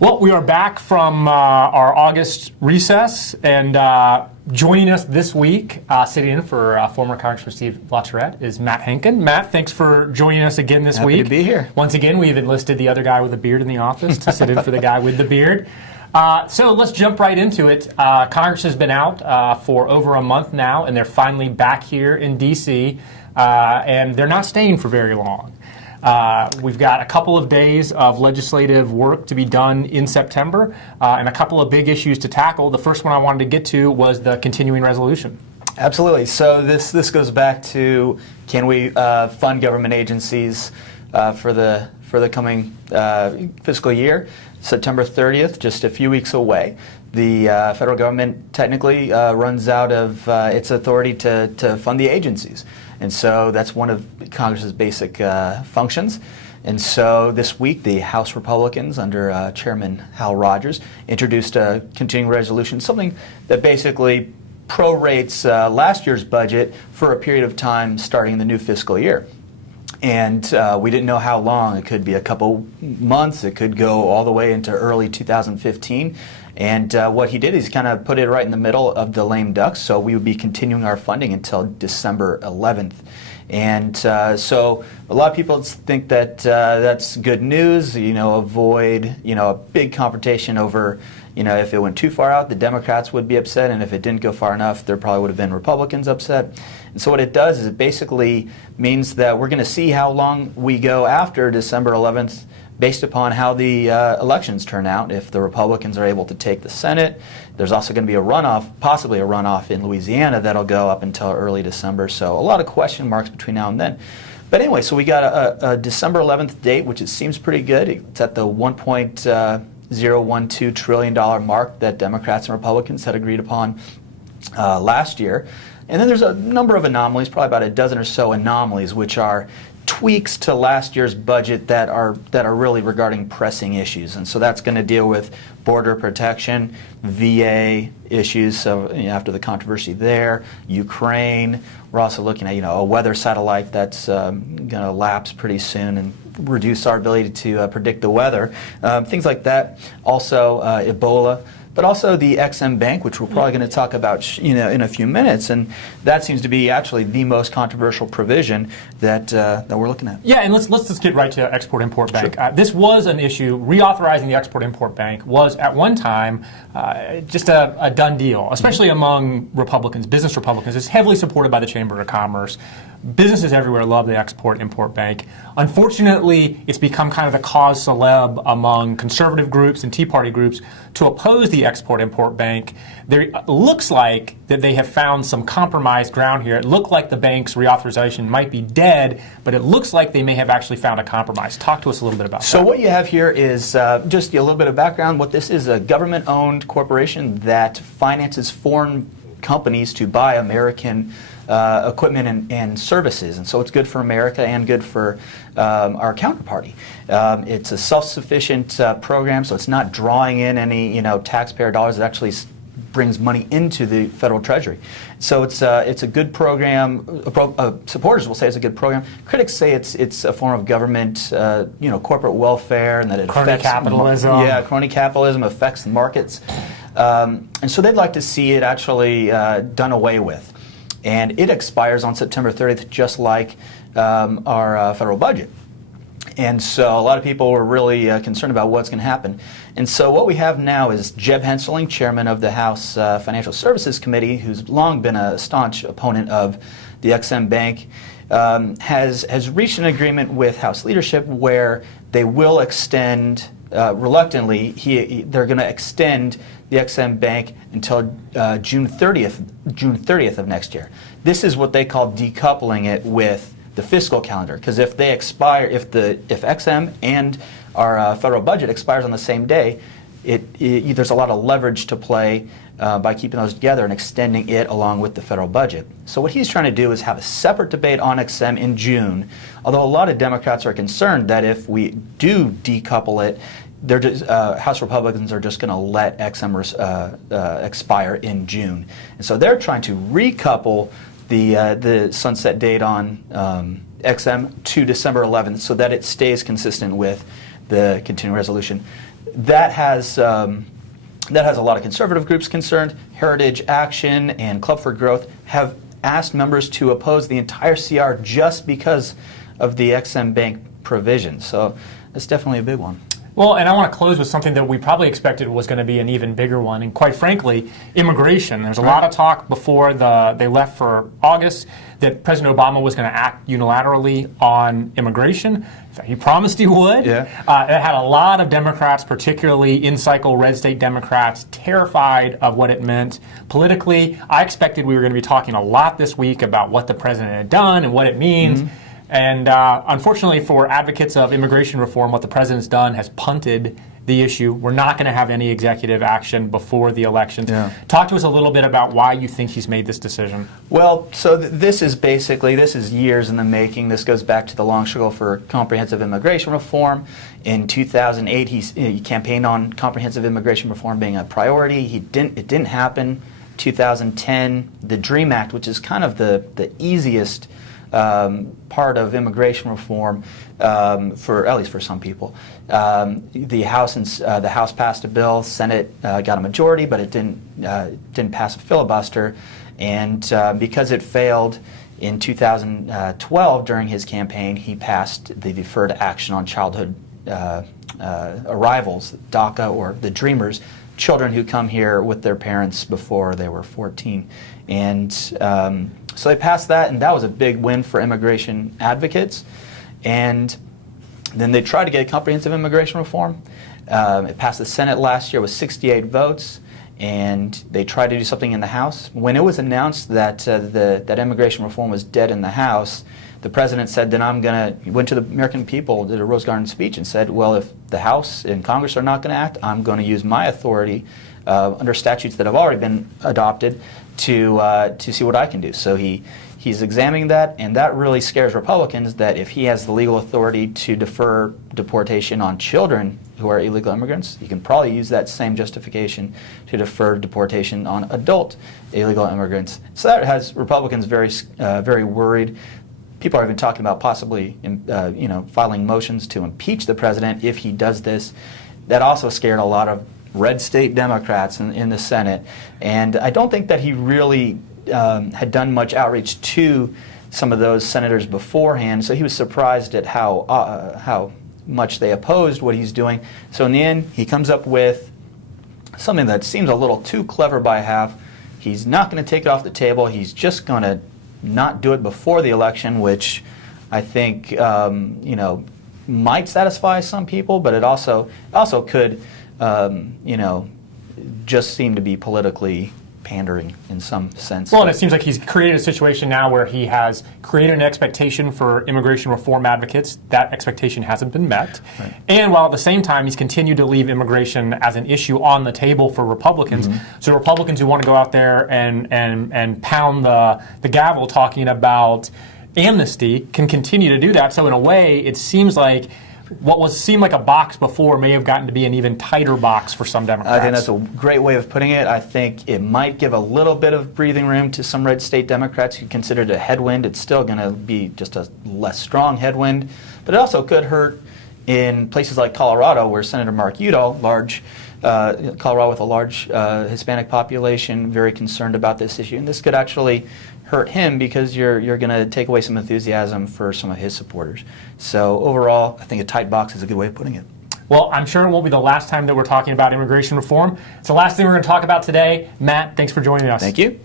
Well, we are back from our August recess, and joining us this week, sitting in for former Congressman Steve LaTourette, is Matt Henkin. Matt, thanks for joining us again this week. Happy to be here. Once again, we've enlisted the other guy with the beard in the office to sit in for the guy with the beard. So let's jump right into it. Congress has been out for over a month now, and they're finally back here in D.C., and they're not staying for very long. We've got a couple of days of legislative work to be done in September and a couple of big issues to tackle. The first one I wanted to get to was the continuing resolution. Absolutely. So this goes back to, can we fund government agencies for the coming fiscal year? September 30th, just a few weeks away. The federal government technically runs out of its authority to fund the agencies. And so that's one of Congress's basic functions. And so this week, the House Republicans, under Chairman Hal Rogers, introduced a continuing resolution, something that basically prorates last year's budget for a period of time starting in the new fiscal year. And we didn't know how long. It could be a couple months. It could go all the way into early 2015. And what he did is kind of put it right in the middle of the lame duck. So we would be continuing our funding until December 11th. And so a lot of people think that that's good news, avoid, a big confrontation over, if it went too far out, the Democrats would be upset, and if it didn't go far enough, there probably would have been Republicans upset. And so what it does is it basically means that we're going to see how long we go after December 11th based upon how the elections turn out. If the Republicans are able to take the Senate, there's also going to be a runoff, possibly a runoff in Louisiana that'll go up until early December. So a lot of question marks between now and then. But anyway, so we got a December 11th date, which it seems pretty good. It's at the $1.012 trillion mark that Democrats and Republicans had agreed upon last year. And then there's a number of anomalies, probably about a dozen or so anomalies, which are tweaks to last year's budget that are really regarding pressing issues. And so that's going to deal with border protection, VA issues, so after the controversy there, Ukraine. We're also looking at a weather satellite that's going to lapse pretty soon and reduce our ability to predict the weather. Things like that. Also Ebola. But also the EXIM Bank, which we're probably going to talk about in a few minutes, and that seems to be actually the most controversial provision that we're looking at. Yeah, and let's just get right to Export-Import Bank. Sure. This was an issue. Reauthorizing the Export-Import Bank was at one time just a done deal, especially among Republicans, business Republicans. It's heavily supported by the Chamber of Commerce. Businesses everywhere love the Export-Import Bank. Unfortunately, it's become kind of the cause celeb among conservative groups and Tea Party groups to oppose the Export-Import Bank. There looks like that they have found some compromised ground here. It looked like the bank's reauthorization might be dead, but it looks like they may have actually found a compromise. Talk to us a little bit about that. So what you have here is just a little bit of background. What this is, a government-owned corporation that finances foreign companies to buy American equipment and services, and so it's good for America and good for our counterparty. It's a self-sufficient program, so it's not drawing in any taxpayer dollars. It actually brings money into the federal treasury. So it's a good program. Supporters will say it's a good program. Critics say it's a form of government, corporate welfare, and that it crony affects capitalism. Crony capitalism affects the markets, and so they'd like to see it actually done away with. And it expires on September 30th, just like our federal budget. And so a lot of people were really concerned about what's going to happen. And so what we have now is Jeb Hensarling, chairman of the House Financial Services Committee, who's long been a staunch opponent of the EXIM Bank, has reached an agreement with House leadership where they will extend, reluctantly, they're going to extend the EXIM Bank until June 30th of next year. This is what they call decoupling it with the fiscal calendar, because if they expire, if EXIM and our federal budget expires on the same day, there's a lot of leverage to play by keeping those together and extending it along with the federal budget. So what he's trying to do is have a separate debate on EXIM in June, although a lot of Democrats are concerned that if we do decouple it, House Republicans are just going to let EXIM expire in June. And so they're trying to recouple the sunset date on EXIM to December 11th so that it stays consistent with the continuing resolution. that has a lot of conservative groups concerned. Heritage Action and Club for Growth have asked members to oppose the entire CR just because of the EXIM Bank provision. So that's definitely a big one. Well, and I want to close with something that we probably expected was going to be an even bigger one, and quite frankly, immigration. There's a lot of talk before they left for August that President Obama was going to act unilaterally on immigration. In fact, he promised he would. Yeah. It had a lot of Democrats, particularly in-cycle red state Democrats, terrified of what it meant politically. I expected we were going to be talking a lot this week about what the president had done and what it means. Mm-hmm. And unfortunately for advocates of immigration reform, what the president's done has punted the issue. We're not going to have any executive action before the elections. Yeah. Talk to us a little bit about why you think he's made this decision. Well, so this is years in the making. This goes back to the long struggle for comprehensive immigration reform. In 2008, he campaigned on comprehensive immigration reform being a priority. It didn't happen. 2010, the DREAM Act, which is kind of the easiest part of immigration reform, for at least for some people. The House passed a bill, Senate got a majority, but it didn't pass a filibuster, and because it failed in 2012 during his campaign, he passed the Deferred Action on Childhood Arrivals, DACA, or the Dreamers, children who come here with their parents before they were 14, and so they passed that, and that was a big win for immigration advocates. And then they tried to get comprehensive immigration reform. It passed the Senate last year with 68 votes, and they tried to do something in the House. When it was announced that that immigration reform was dead in the House, the president said, he went to the American people, did a Rose Garden speech, and said, well, if the House and Congress are not going to act, I'm going to use my authority under statutes that have already been adopted to see what I can do. So he's examining that, and that really scares Republicans, that if he has the legal authority to defer deportation on children who are illegal immigrants, he can probably use that same justification to defer deportation on adult illegal immigrants. So that has Republicans very worried. People are even talking about possibly filing motions to impeach the president if he does this. That also scared a lot of red state Democrats in the Senate, and I don't think that he really had done much outreach to some of those senators beforehand, so he was surprised at how much they opposed what he's doing. So in the end, he comes up with something that seems a little too clever by half. He's not going to take it off the table. He's just going to not do it before the election, which I think might satisfy some people, but it also could just seem to be politically pandering in some sense. Well, and it seems like he's created a situation now where he has created an expectation for immigration reform advocates. That expectation hasn't been met. Right. And while at the same time he's continued to leave immigration as an issue on the table for Republicans. Mm-hmm. So Republicans who want to go out there and pound the gavel talking about amnesty can continue to do that. So in a way, it seems like what seemed like a box before may have gotten to be an even tighter box for some Democrats. I think that's a great way of putting it. I think it might give a little bit of breathing room to some red state Democrats who consider it a headwind. It's still going to be just a less strong headwind, but it also could hurt in places like Colorado, where Senator Mark Udall, Colorado with a large Hispanic population, very concerned about this issue, and this could actually hurt him because you're going to take away some enthusiasm for some of his supporters. So overall, I think a tight box is a good way of putting it. Well, I'm sure it won't be the last time that we're talking about immigration reform. It's the last thing we're going to talk about today. Matt, thanks for joining us. Thank you.